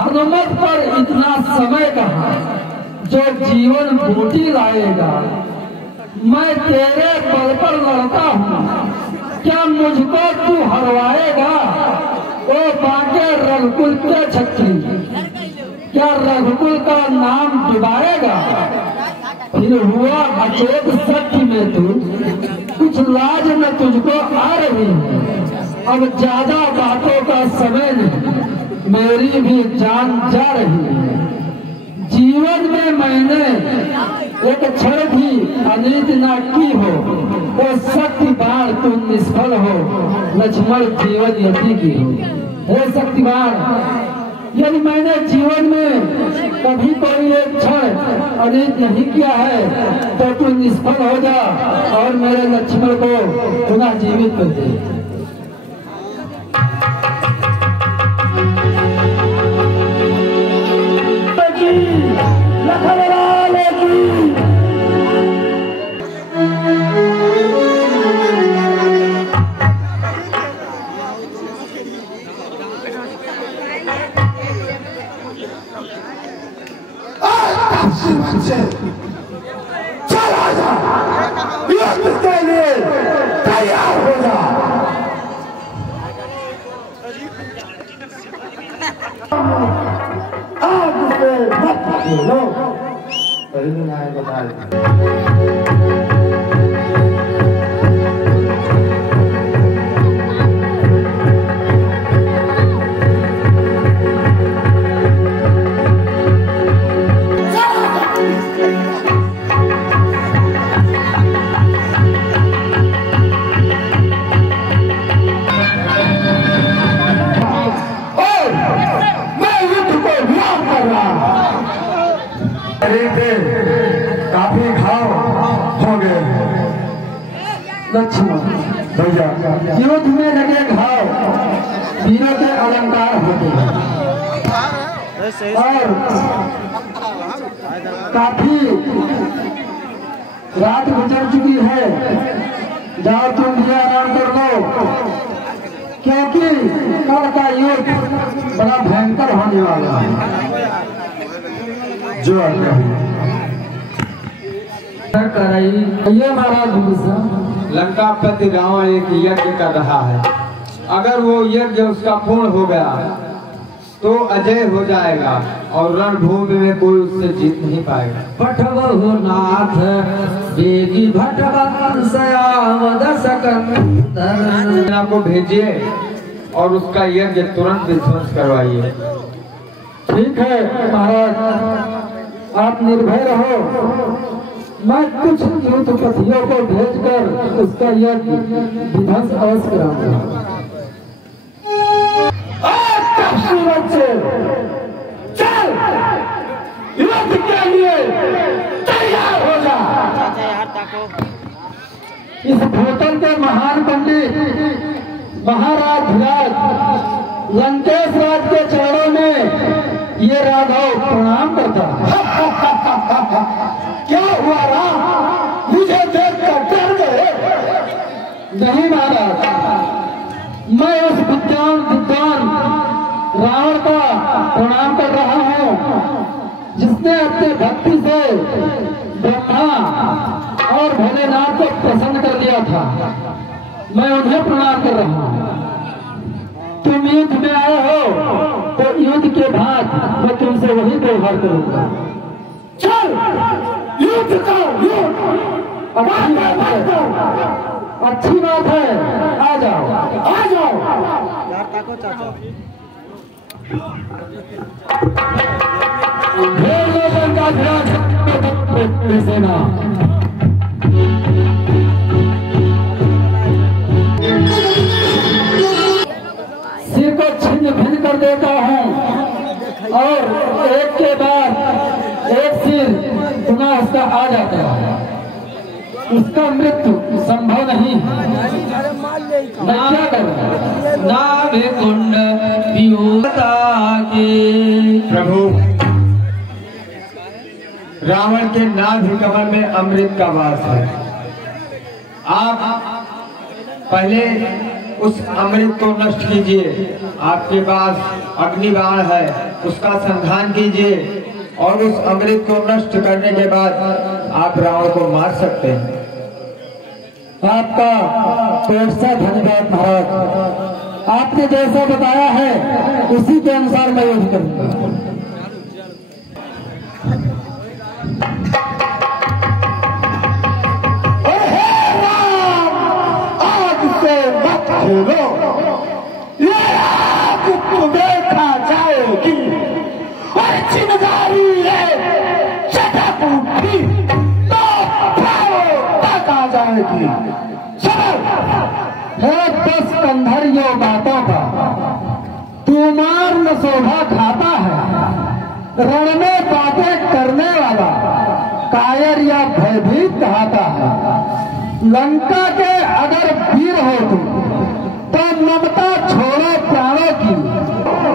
हनुमत पर इतना समय कहा, जो जीवन बूटी लाएगा। मैं तेरे बल पर लड़ता हूँ, क्या मुझको तू हरवाएगा? ओ बांके रघुकुल के छत्री, क्या रघुकुल का नाम डुबाएगा? फिर हुआ अचेत सत्य में तू, कुछ लाज में तुझको आ रही है। अब ज्यादा बातों का समय नहीं, मेरी भी जान जा रही है। जीवन में मैंने एक क्षण भी अनित न की हो, वो शक्ति बाण तू निष्फल हो, लक्ष्मण जीवन यति की हो। हे शक्तिवान, यदि मैंने जीवन में कभी कोई एक क्षण अनित नहीं किया है, तो तू निष्फल हो जा और मेरे लक्ष्मण को पुनः जीवित कर दे। चल आजा, युद्ध के लिए तैयार हो जा। आग से मत खेलो, पहले ना बताए। काफी घाव हो गए लक्ष्मण भैया, युद्ध में लगे घाव वीरों के अलंकार होते हैं, और काफी रात गुजर चुकी है। जाओ तुम भी आराम कर लो, क्योंकि कल का युद्ध बड़ा भयंकर होने वाला है। जो ये महाराज लंकापति रावण एक यज्ञ कर रहा है। अगर वो यज्ञ उसका पूर्ण हो गया तो अजय हो जाएगा और रणभूमि में कोई उससे जीत नहीं पाएगा। पठबहु नाथ बेगी सेना को भेजिए और उसका यज्ञ तुरंत विध्वंस करवाइए। ठीक है महाराज, आप निर्भय रहो। मैं कुछ युद्धपतियों को भेजकर उसका यज्ञ विध्वंस अवश्य कराऊंगा। चल, युद्ध के लिए तैयार हो जा। इस भूतल के महान पंडित महाराज धीराज लंकेश राज के चरणों में ये राघव प्रणाम करता। क्या हुआ राम, मुझे देख कर डर गए? नहीं महाराज, मैं उस विद्वान रावण का प्रणाम कर रहा हूँ, जिसने अपने भक्ति से ब्रह्मा और भोलेनाथ को प्रसन्न कर दिया था। मैं उन्हें प्रणाम कर रहा हूँ। तुम युद्ध में आए हो तो युद्ध के बाद मैं तुमसे वही व्यवहार करूंगा। चल, युद्ध कर, युद्ध। अच्छी बात है, आ जाओ, आ जाओ। सेना सिर को छिन्न भिन्न कर देता हूँ, और एक के बाद एक सिर पुनः उसका आ जाता है। उसका मृत्यु संभव नहीं है। मैं क्या करूं? नाभि कुंड वियोता के प्रभु, रावण के नाभि कमल में अमृत का वास है। आप पहले उस अमृत को नष्ट कीजिए। आपके पास अग्निबाण है, उसका संधान कीजिए और उस अमृत को नष्ट करने के बाद आप रावण को मार सकते हैं। आपका पेट से धन्यवाद महाराज। आपने जैसा बताया है उसी के अनुसार मैं युद्ध करूंगा। आज से मत खेलो, ये आग तुम्हें खा जाएगी और चिंगारी है चटक उठी तो तक आ जाएगी। है 10 कंधरियों बातों का तू मार न शोभा खाता है। रण में बातें करने वाला कायर या भयभीत कहता है। लंका के अगर वीर हो तो ममता छोड़ो प्राणों की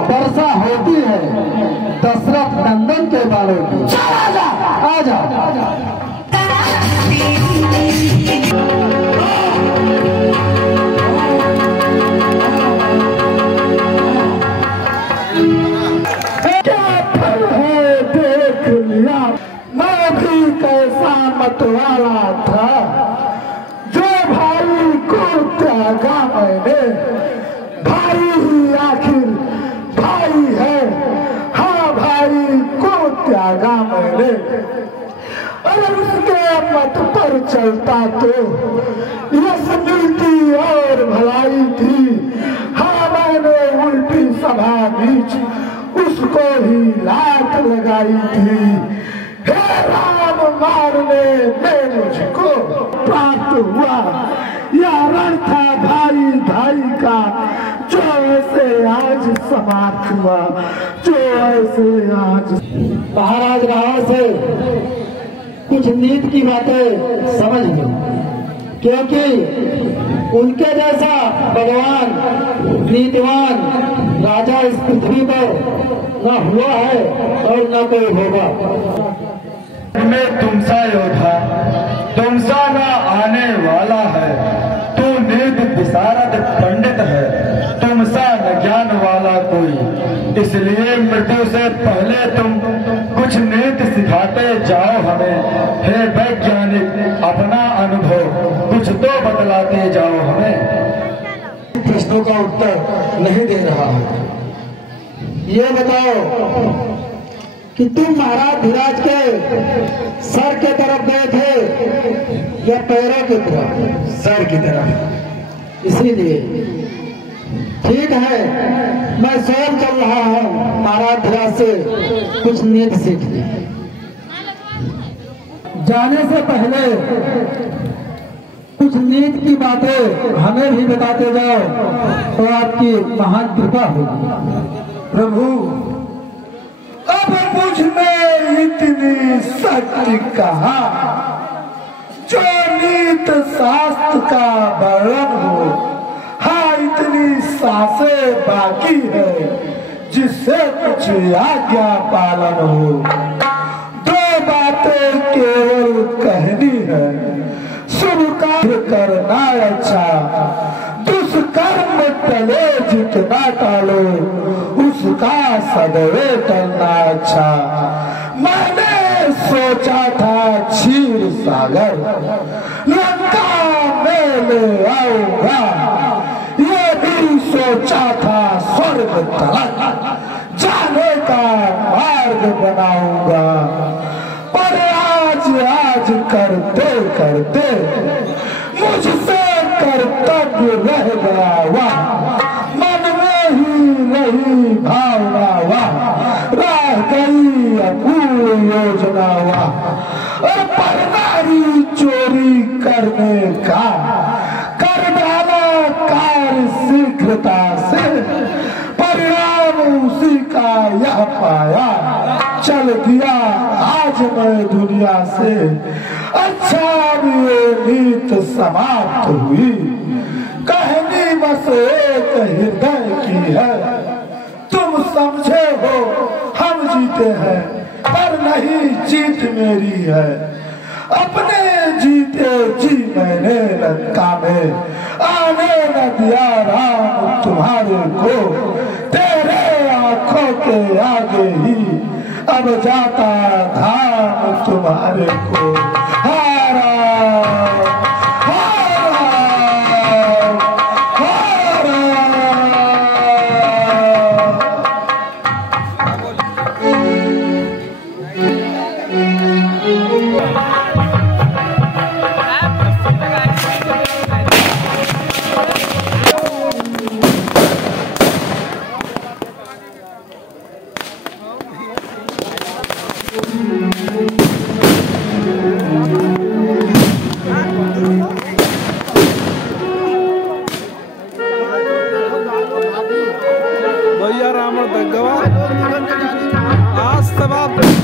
वर्षा होती है दशरथ नंदन के बालों की। आ जा मैं भी कैसा मतवाला था जो भाई को त्यागा मैंने। भाई ही आखिर भाई है, हाँ भाई को त्यागा मैंने। अगर उसके मत पर चलता तो यश मिलती और भलाई थी। हाँ मैंने उल्टी सभा बीच उसको ही लात लगाई थी। हे राम मारने में मुझको प्राप्त हुआ या रण था भाई भाई का जो ऐसे आज समाप्त हुआ, जो ऐसे आज। महाराज रावण से कुछ नीति की बातें समझ गई, क्योंकि उनके जैसा भगवान नीतिवान राजा इस पृथ्वी पर न हुआ है और न कोई होगा। मैं तुमसा योद्धा तुमसा न आने वाला है। तू नीत विशारद पंडित है, तुमसा न ज्ञान वाला कोई। इसलिए मृत्यु से पहले तुम कुछ नीत सिखाते जाओ हमें। हे वैज्ञानिक अपना अनुभव कुछ तो बतलाते जाओ हमें। प्रश्नों का उत्तर नहीं दे रहा है। ये बताओ कि तुम महाराज धीराज के सर के तरफ गए थे या पैरों की तरफ? सर की तरफ। इसीलिए ठीक है, मैं स्वयं चल रहा हूँ महाराज धीराज से कुछ नीति सीख ली। जाने से पहले कुछ नीति की बातें हमें भी बताते जाओ तो आपकी महान कृपा होगी। प्रभु अब मुझ में इतनी शक्ति कहा जो नीत शास्त्र का वर्णन हो। हाँ इतनी सांसें बाकी है जिससे कुछ आज्ञा पालन हो। दो बातें केवल कहनी है, शुभ कार्य करना अच्छा, दुष्कर्म टले जितना टालो उसका सदैव करना अच्छा। मैंने सोचा था क्षीर सागर लंका में ले आऊंगा, ये भी सोचा था स्वर्ग तलक जाने का मार्ग बनाऊंगा। पर आज करते करते मुझसे कर्तव्य रह गया वाह, मन में ही नहीं भावना वाह, रह गई अपूर्ण योजना वाह। और परनारी चोरी करने का कर डाला कार्य शीघ्रता से, परिणाम उसी का यह पाया, चल दिया आज मैं दुनिया से। अच्छा ये नीत समाप्त हुई, कहनी बस एक हृदय की है। तुम समझे हो हम जीते हैं पर नहीं जीत मेरी है। अपने जीते जी मैंने लंका में आने न दिया राम तुम्हारे को। तेरे आंखों के आगे ही अब जाता धाम तुम्हारे को। हारा हारा हारा। भैया रावण दग्गवा आज तब आप